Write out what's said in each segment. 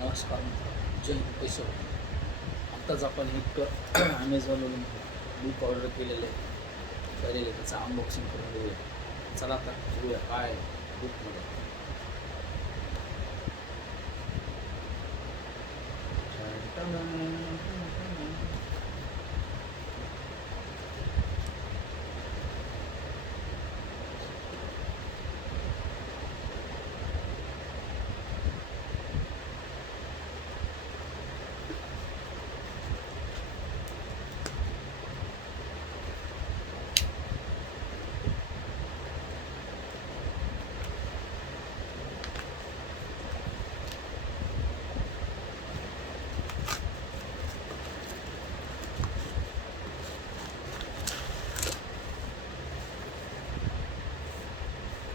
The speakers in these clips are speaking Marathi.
नमस्कार मित्र जय पैसे आत्ताच आपण एक ॲमेझॉनवरून बुक ऑर्डर केलेलं आहे. झालेलं आहे त्याचं अनबॉक्सिंग करून घेऊया चला आता बघूया काय बुकमध्ये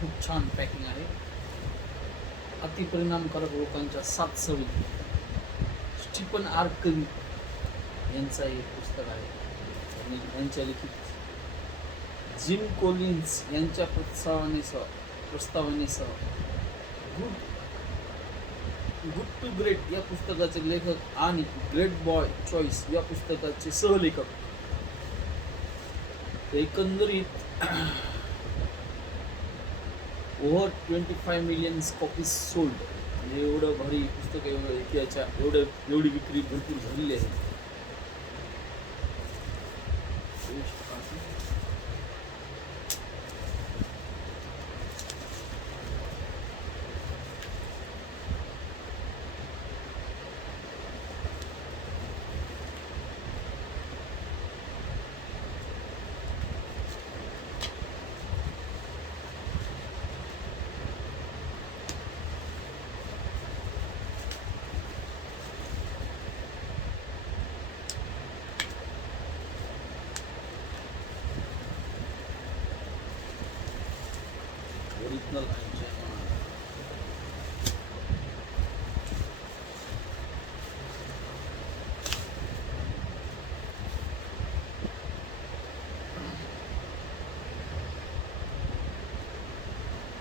खूप छान पॅकिंग आहे. अतिपरिणामकारक लोकांच्या सात सवयी. स्टीफन आर कवी यांचा एक पुस्तक आहे. आणि यांच्या लिखित जिम कोलिन्स यांच्या प्रोत्साहनेसह प्रस्तावनेसह गुड गुड टू ग्रेट या पुस्तकाचे लेखक आणि ग्रेट बॉय चॉईस या पुस्तकाचे सहलेखक. एकंदरीत over twenty five millions copies sold म्हणजे एवढं भारी पुस्तक एवढं इतिहाच्या एवढं एवढी विक्री भरपूर झालेली आहे.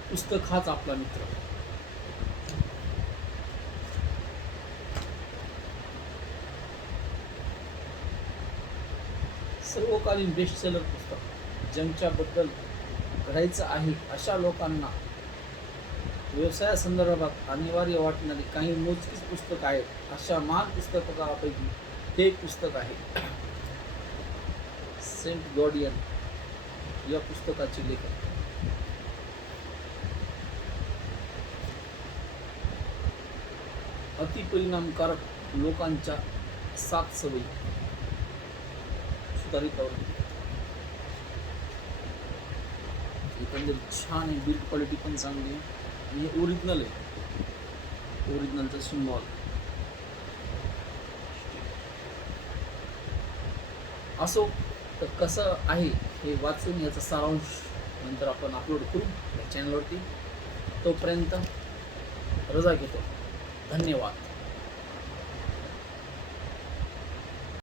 पुस्तक हाच आपला मित्र. सर्वकालीन बेस्ट सेलर पुस्तक. ज्यांच्याबद्दल घडायचं आहे अशा लोकांना व्यवसायासंदर्भात अनिवार्य वाटणारी काही मोजकीच पुस्तक आहेत. अशा महान पुस्तकापैकी ते एक पुस्तक आहे. सेंट गॉडियन या पुस्तकाचे लेखक अतिपरिणामकारक लोकांच्या सात सवयी सुधारित आवडते एकंदरीत छान आहे बिल्ड क्वालिटी पण चांगली आहे. आणि हे ओरिजिनल आहे. ओरिजिनलचा सिम्बॉल असो तर कसं आहे हे वाचून याचा सारांश नंतर आपण अपलोड करू या चॅनलवरती तोपर्यंत रजा घेतो. धन्यवाद.